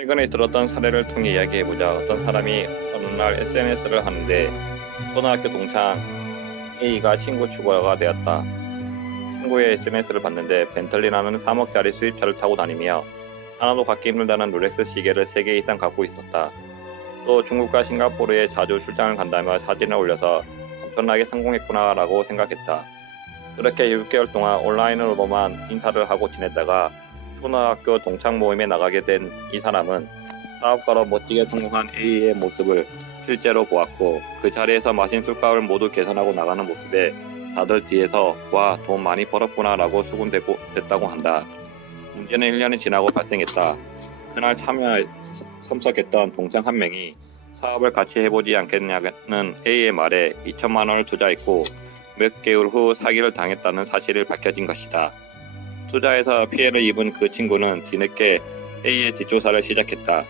최근에 들었던 사례를 통해 이야기해보자 어떤 사람이 어느 날 SNS를 하는데 초등학교 동창 A가 친구 추가가 되었다. 친구의 SNS를 봤는데 벤틀리라는 3억짜리 수입차를 타고 다니며 하나도 갖기 힘들다는 롤렉스 시계를 3개 이상 갖고 있었다. 또 중국과 싱가포르에 자주 출장을 간다며 사진을 올려서 엄청나게 성공했구나라고 생각했다. 그렇게 6개월 동안 온라인으로만 인사를 하고 지냈다가 초등학교 동창 모임에 나가게 된 이 사람은 사업가로 멋지게 성공한 A의 모습을 실제로 보았고 그 자리에서 마신 술값을 모두 계산하고 나가는 모습에 다들 뒤에서 와 돈 많이 벌었구나 라고 수군대고 됐다고 한다. 문제는 1년이 지나고 발생했다. 그날 참여 참석했던 동창 한 명이 사업을 같이 해보지 않겠냐는 A의 말에 2천만 원을 투자했고 몇 개월 후 사기를 당했다는 사실을 밝혀진 것이다. 투자에서 피해를 입은 그 친구는 뒤늦게 A의 뒷조사를 시작했다.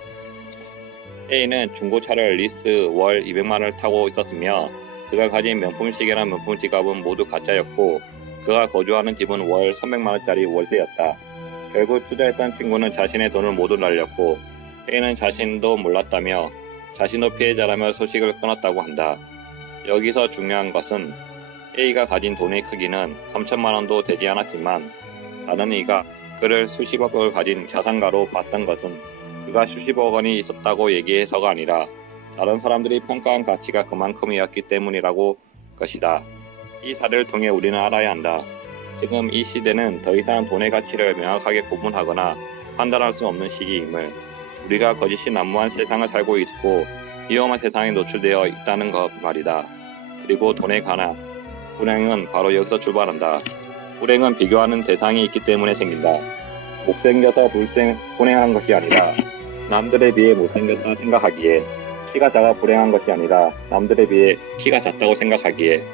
A는 중고차를 리스 월 200만 원을 타고 있었으며 그가 가진 명품 시계랑 명품 지갑은 모두 가짜였고 그가 거주하는 집은 월 300만 원짜리 월세였다. 결국 투자했던 친구는 자신의 돈을 모두 날렸고 A는 자신도 몰랐다며 자신도 피해자라며 소식을 끊었다고 한다. 여기서 중요한 것은 A가 가진 돈의 크기는 3천만 원도 되지 않았지만 다른 이가 그를 수십억을 가진 자산가로 봤던 것은 그가 수십억 원이 있었다고 얘기해서가 아니라 다른 사람들이 평가한 가치가 그만큼이었기 때문이라고 것이다. 이 사례를 통해 우리는 알아야 한다. 지금 이 시대는 더 이상 돈의 가치를 명확하게 구분하거나 판단할 수 없는 시기임을 우리가 거짓이 난무한 세상을 살고 있고 위험한 세상에 노출되어 있다는 것 말이다. 그리고 돈에 관한 불행은 바로 여기서 출발한다. 불행은 비교하는 대상이 있기 때문에 생긴다. 못생겨서 불생, 불행한 것이 아니라 남들에 비해 못생겼다 생각하기에 키가 작아 불행한 것이 아니라 남들에 비해 키가 작다고 생각하기에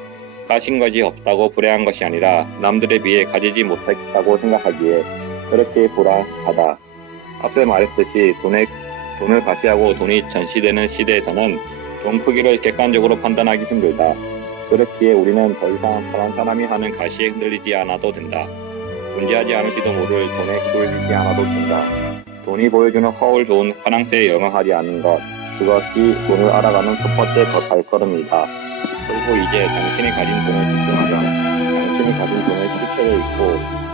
가진 것이 없다고 불행한 것이 아니라 남들에 비해 가지지 못했다고 생각하기에 그렇게 불안하다. 앞서 말했듯이 돈의, 돈을 가시하고 돈이 전시되는 시대에서는 돈 크기를 객관적으로 판단하기 힘들다. 그렇기에 우리는 더 이상 다른 사람이 하는 가시에 흔들리지 않아도 된다. 존재하지 않을지도 모를 돈에 휘둘리지 않아도 된다. 돈이 보여주는 허울 좋은 화랑새에 영응하지 않는 것, 그것이 돈을 알아가는 첫 번째 것 발걸음이다. 그리고 이제 당신이 가진 돈을 집중하자. 당신이 가진 돈의 실체를 잊고